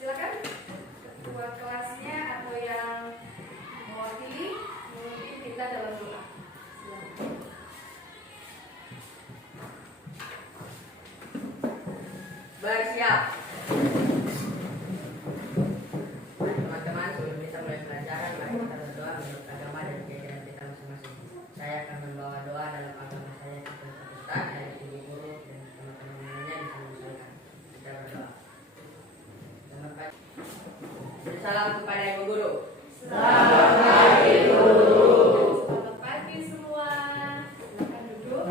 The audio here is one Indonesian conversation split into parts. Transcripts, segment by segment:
Silakan ketua kelasnya atau yang mewakili memimpin kita dalam doa. Silakan. Bersiap. Teman-teman, sebelum kita mulai pelajaran, mari kita berdoa menurut agama dan keyakinan kita masing-masing. Saya akan membawa doa dalam agama saya sebagai Ustaz dari ibu guru dan teman-teman lainnya bisa menyesuaikan. Kita berdoa. Selamat pagi. Salam kepada ibu guru. Selamat pagi guru. Selamat pagi semua. Silakan duduk.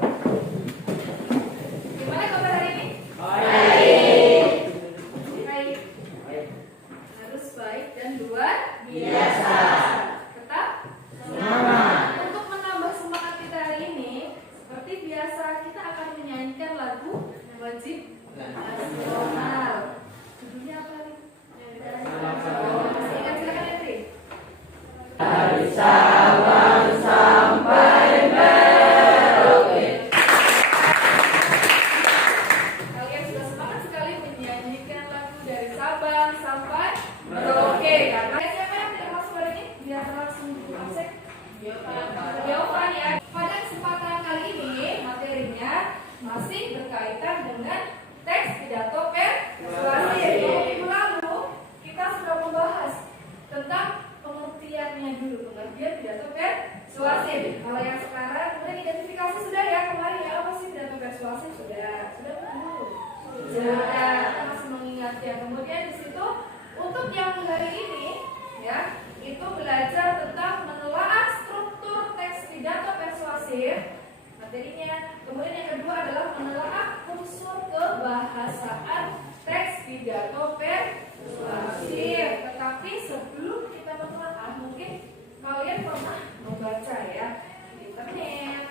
Gimana kabar hari ini? Baik. Baik. Harus baik dan luar biasa. Tetap semangat. Untuk menambah semangat kita hari ini, seperti biasa kita akan menyanyikan lagu wajib nasional. Judulnya apa nih? Masih ingat? Silakan Entri. Dari Sabang sampai Merauke. Kalian sudah semangat sekali menyanyikan lagu dari Sabang sampai Merauke. Karena siapa yang tidak masuk hari ini? Biar langsung absen. Jawaban ya. Pada kesempatan kali ini materinya masih berkaitan dengan teks pidato persuasif. Minggu lalu kita sudah membahas tentang pengertiannya dulu, pengertian pidato persuasif. Kalau yang sekarang kemudian identifikasi sudah ya, kemarin ya apa sih pidato persuasif sudah belum? Sudah, kita masih mengingatnya. Kemudian di situ untuk yang hari ini ya itu belajar tentang menelaah struktur teks pidato persuasif materinya. Kemudian yang kedua adalah menelaah unsur kebahasaan teks pidato persuasif. Tetapi sebelum kita menelaah, mungkin kalian pernah membaca ya di internet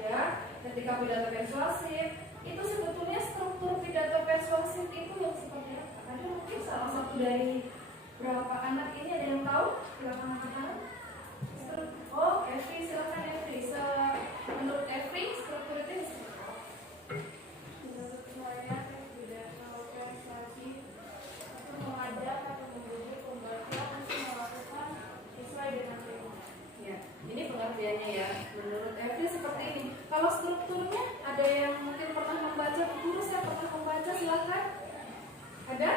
ya ketika pidato persuasif itu sebetulnya struktur pidato persuasif itu yang seperti apa? Ada mungkin salah satu dari berapa anak ini ada yang tahu? Silakan angkat tangan. Oh, Evri, silakan Evri. Menurut Evri, struktur itu seperti apa? Menurut saya, teks pidato persuasif itu mengajak atau membujuk pembaca untuk melakukan sesuai dengan tema. Ya, ini pengertiannya ya. Menurut Evri seperti ini. Kalau strukturnya, ada yang mungkin pernah membaca? Guru saya pernah membaca, silakan. Ada?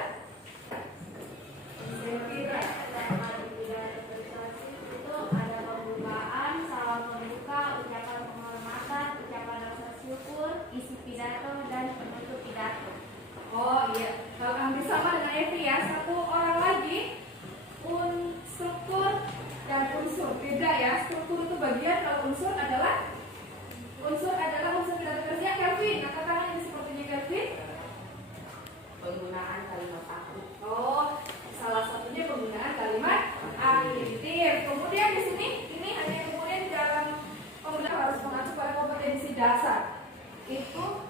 Saya kira. Selama di pidato persuasif itu ada pembukaan, salam pembuka, ucapan penghormatan, ucapan rasa syukur, isi pidato, dan penutup pidato. Oh iya, kalau hampir sama dengan Evri ya. Satu orang lagi, struktur dan unsur beda ya. Struktur itu bagian, kalau unsur adalah unsur pidato persuasif. Kelvin, angkat tangan yang sepertinya Kelvin. Penggunaan kalimat aku. Oh, salah satunya penggunaan kalimat aktif. Kemudian di sini ini hanya kemudian dalam penggunaan harus mengacu pada kompetensi dasar. Itu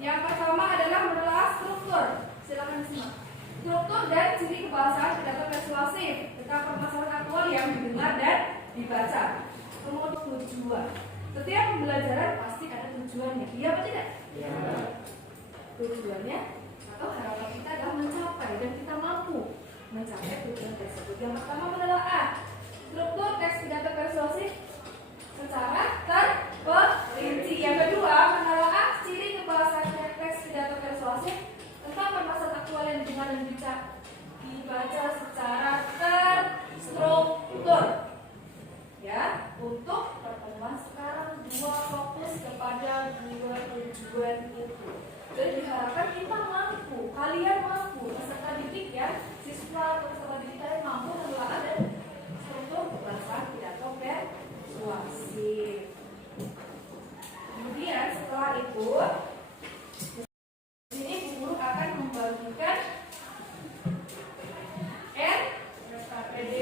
yang pertama adalah menelaah struktur. Silakan disimak. Struktur dan ciri kebahasaan pidato persuasif tentang permasalahan aktual yang didengar dan dibaca. Kemudian tujuan. Setiap pembelajaran pasti ada tujuannya. Iya apa tidak? Iya. Tujuannya atau harapan kita adalah mencapai dan kita mampu mencapai tujuan tersebut. Yang pertama menelaah struktur teks pidato persuasif secara terperinci. Yang kedua menelaah ciri kebahasaan teks pidato persuasif tentang permasalahan aktual yang didengar dan dibaca secara terstruktur. Ya, untuk pertemuan sekarang dua fokus kepada dua tujuan itu. Dan diharapkan kita mampu, kalian mampu, peserta didik ya, siswa atau peserta didik kalian mampu menelaah dan struktur kebahasaan pidato persuasif. Kemudian setelah itu, di sini guru akan membagikan LKPD,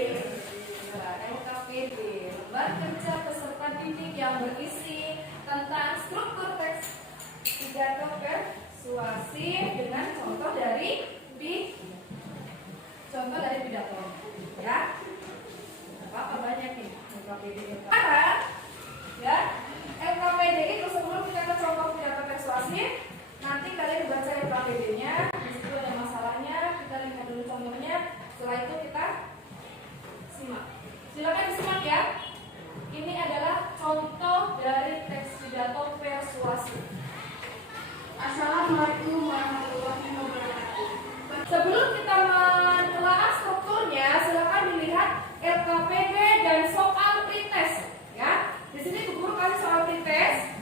lembar kerja peserta didik yang berisi tentang struktur teks pidato persuasif dengan contoh dari pidato ya. Apa banyak nih LKPD. Ya, LKPD itu sebelum kita ke contoh pidato persuasif, nanti kalian baca LKPD-nya. Assalamualaikum warahmatullahi wabarakatuh. Sebelum kita menelaah strukturnya, silakan dilihat LKPD dan soal pretest. Ya, di sini Bu Guru kasih soal pretest.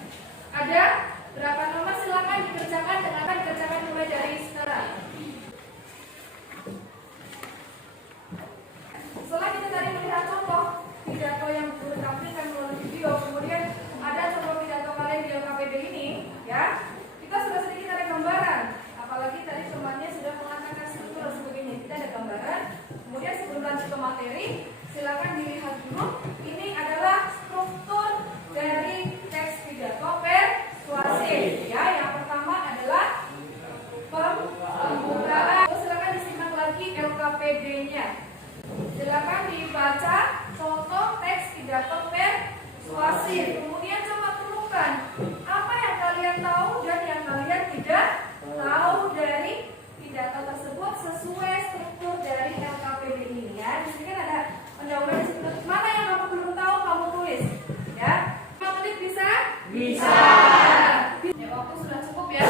Ada berapa nomor? Silakan dikerjakan dan akan dikerjakan mulai dari sekarang. Setelah kita tadi melihat contoh pidato yang guru tampilkan melalui video, kemudian ada contoh pidato kalian di LKPD ini, ya, kita sudah sedikit ada gambaran. Apalagi tadi temannya sudah mengatakan struktur dan sebagainya, kita ada gambaran. Kemudian sebelum lanjut ke materi, silakan dilihat dulu. Ini adalah struktur dari teks pidato persuasif. Ya, yang pertama adalah pembukaan. Silakan disimak lagi LKPD-nya. Silakan dibaca contoh teks pidato persuasif. Kemudian coba temukan apa yang kalian tahu dan yang kalian tidak tahu dari pidato tersebut sesuai struktur dari LKPD ini. Ya, di sini kan ada pendahuluan struktur. Mana yang kamu belum tahu kamu tulis. Ya, 5 menit bisa? Bisa. Ya, waktu sudah cukup ya.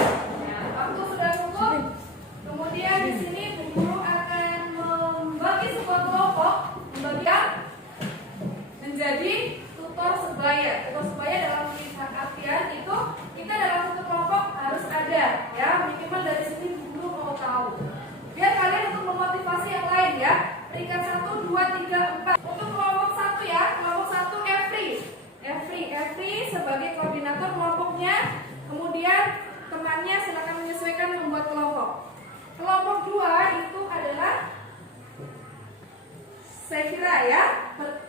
Waktu sudah cukup. Kemudian di sini Bu Guru akan membagi sebuah kelompok, menjadi tutor sebaya. Tutor sebaya dalam artian itu kita dalam satu kelompok harus ada, ya, minimal dari sini Bu Guru mau tahu. Biar kalian untuk memotivasi yang lain, ya. Peringkat 1, 2, 3, 4. Untuk kelompok 1 ya, kelompok 1 Efri sebagai koordinator kelompoknya. Kemudian temannya silakan menyesuaikan membuat kelompok. Kelompok 2 itu adalah Sefira, ya.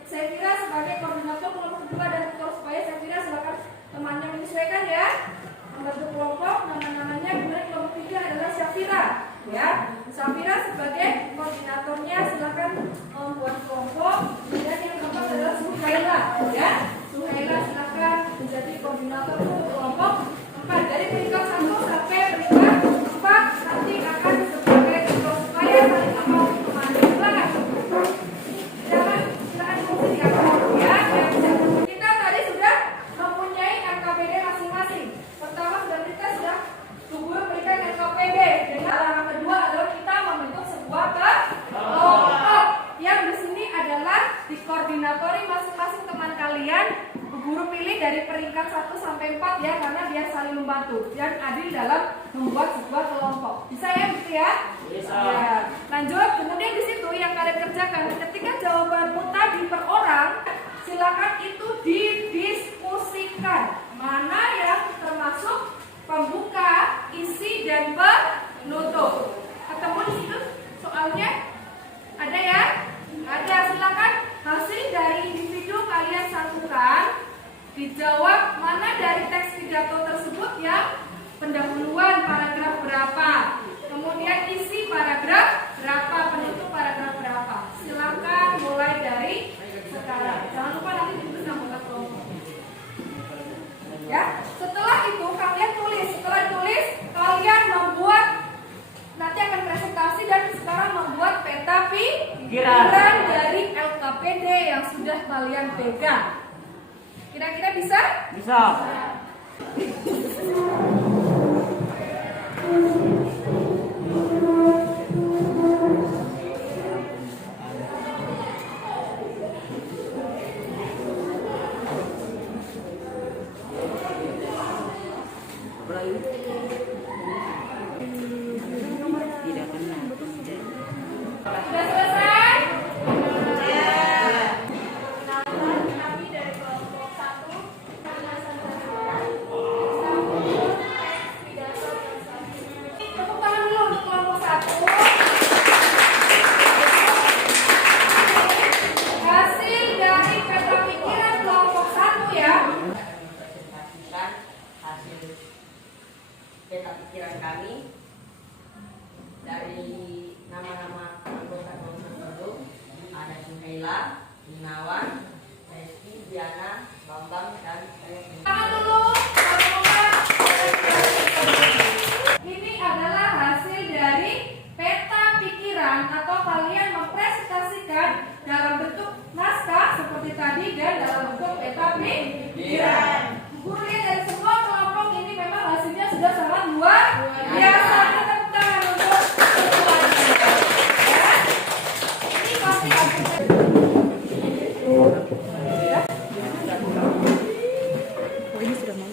Sefira sebagai koordinator kelompok 2 dan tutor supaya Sefira silakan temannya menyesuaikan, ya. Membentuk kelompok, nama-namanya. Kemudian kelompok 3 adalah Syafira, ya. Syafira sebagai koordinatornya silakan membuat kelompok. Dan yang keempat adalah Suhaila, ya. Suhaila silakan menjadi koordinator untuk kelompok 4. Dari peringkat 1 sampai peringkat 4 nanti akan sebagai tutor supaya saling membantu teman. Silakan. Silakan fungsi di ya. Kita tadi sudah mempunyai LKPD masing-masing. Pertama kita sudah Guru berikan LKPD. Dengan langkah kedua adalah kita membentuk sebuah kelompok yang di sini adalah dikoordinatori masing-masing teman kalian. Guru pilih dari peringkat 1 sampai 4 ya, karena biar saling membantu dan adil dalam membuat sebuah kelompok. Bisa ya, gitu ya? Bisa. Ya. Lanjut, kemudian di situ yang kalian kerjakan ketika jawabanmu tadi per orang, silakan itu didiskusikan. Mana yang termasuk pembuka, isi dan penutup. Ketemu di situ soalnya? Ada ya? Ada. Silakan hasil dari individu kalian satukan. Dijawab mana dari teks pidato tersebut yang pendahuluan paragraf berapa, kemudian isi paragraf berapa, penutup paragraf berapa. Silakan mulai dari sekarang. Jangan lupa nanti ditulis anggota kelompok. Ya, setelah itu kalian tulis. Setelah tulis, kalian membuat, nanti akan presentasi dan sekarang membuat peta pikiran dari LKPD yang sudah kalian pegang. Kira-kira bisa? Bisa. Sudah selesai? Kami dari kelompok 1. Tepuk tangan dulu untuk kelompok 1. Hasil dari peta pikiran kelompok 1 ya. Presentasikan hasil peta pikiran kami dari nama-nama anggota kelompok tersebut. Ada Suhaila, Gunawan, Reski, Diana, Bambang, dan saya. Tangan dulu. Ini adalah hasil dari peta pikiran atau kalian mempresentasikan dalam bentuk naskah seperti tadi dan dalam bentuk peta pikiran. Guru lihat dari semua kelompok ini memang hasilnya sudah sangat luar Sudah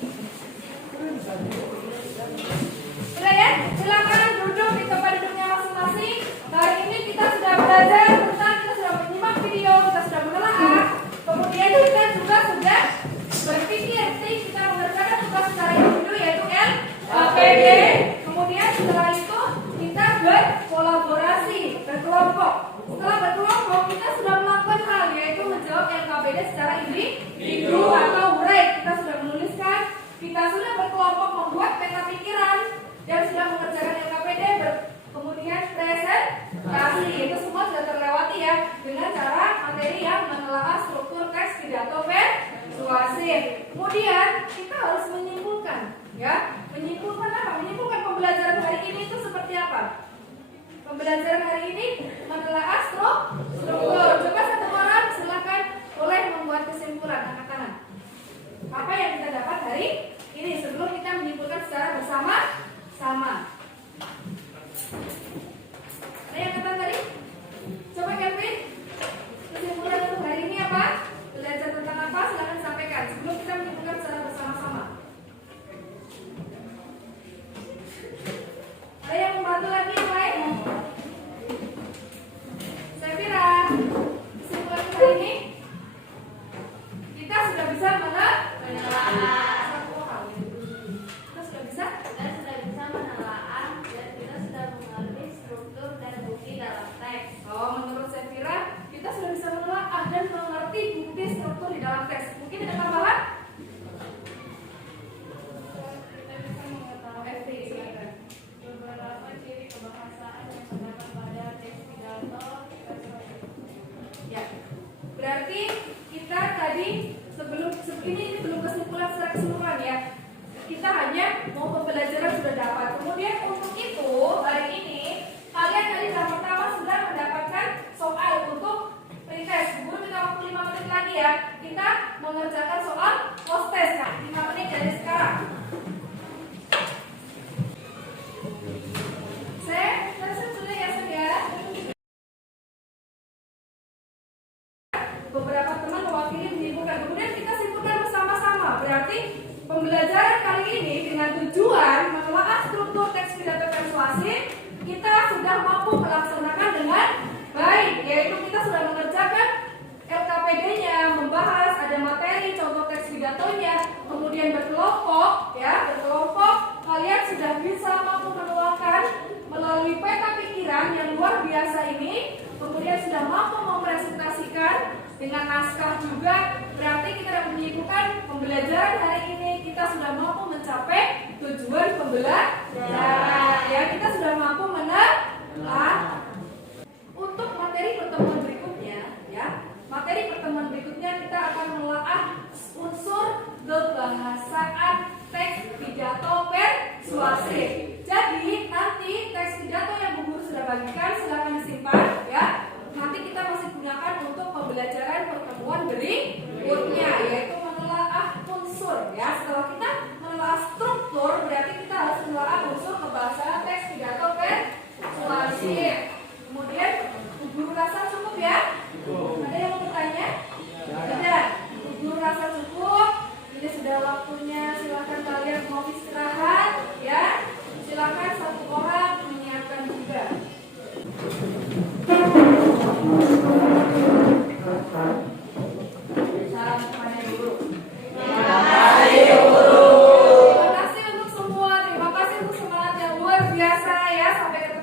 ya, silakan duduk di tempat duduknya masing-masing. Hari ini kita sudah belajar tentang, kita sudah menyimak video, kita sudah menelaah. Kemudian kita juga sudah berpikir, kita mengerjakan tugas secara individu yaitu LKPD. Kemudian setelah itu kita berkolaborasi, berkelompok. Setelah berkelompok kita sudah melakukan hal yaitu menjawab LKPD secara individu atau break. Kita sudah menuliskan, kita sudah berkelompok membuat peta pikiran dan sudah mengerjakan LKPD, kemudian presentasi. Itu semua sudah terlewati ya dengan cara materi yang menelaah struktur teks pidato persuasif. Kemudian kita harus menyimpulkan, ya. Menyimpulkan apa? Menyimpulkan pembelajaran hari ini itu seperti apa? Pembelajaran hari ini menelaah struktur. Coba satu orang silakan boleh membuat kesimpulan, angkat tangan. Apa yang kita dapat hari ini sebelum kita menyimpulkan secara bersama-sama? Ada yang kata tadi? Coba Kevin, kesimpulan untuk hari ini apa? Belajar tentang apa? Silakan sampaikan sebelum kita menyimpulkan secara bersama-sama. Ada yang membantu lagi yang lain? Saya kira kesimpulan hari ini kita sudah bisa menelaah. Kita sudah bisa menelaah dan kita sudah mengerti struktur dan bukti dalam teks. Oh, menurut saya kira kita sudah bisa menelaah dan mengerti bukti struktur di dalam teks. Mungkin ada tambahan? Kita bisa mengetahui beberapa ciri kebahasaan yang terdapat pada teks pidato. Ya, berarti kita tadi sebelum ini belum kesimpulan secara keseluruhan ya. Kita hanya mau pembelajaran sudah dapat. Kemudian untuk itu hari ini kalian tadi pertama sudah mendapatkan soal untuk pretest. Guru minta waktu 5 menit lagi ya. Kita mengerjakan soal post test. Nah, 5 menit dari sekarang. Saya sudah ya saudara. Beberapa teman mewakili menyimpulkan. Kemudian kita simpulkan bersama-sama. Berarti pembelajaran kali ini dengan tujuan menelaah struktur teks pidato persuasif, kita sudah mampu melaksanakan dengan baik. Yaitu kita sudah mengerjakan LKPD-nya, membahas ada materi, contoh teks pidatonya, kemudian berkelompok, ya berkelompok. Kalian sudah bisa mampu menuangkan melalui peta pikiran yang luar biasa ini, kemudian sudah mampu mempresentasikan dengan naskah juga. Berarti kita dapat menyimpulkan pembelajaran hari ini kita sudah mampu mencapai tujuan pembelajaran. Ya, kita sudah mampu menelaah. Untuk materi pertemuan berikutnya, ya, materi pertemuan berikutnya kita akan menelaah unsur kebahasaan teks pidato persuasif. Jadi nanti teks pidato yang Bu Guru sudah bagikan silakan disimpan ya. Nanti kita masih gunakan untuk pembelajaran pertemuan berikutnya yaitu menelaah unsur ya. Setelah kita menelaah struktur berarti kita harus menelaah unsur kebahasaan teks pidato persuasif. Kemudian Bu Guru rasa cukup ya? Ada yang mau bertanya? Tidak. Bu Guru rasa cukup. Ini sudah waktunya silakan kalian mau istirahat ya. Silakan satu orang menyiapkan juga. Salam kepada guru. Terima kasih untuk semua. Terima kasih untuk semangat yang luar biasa ya. Sampai ketemu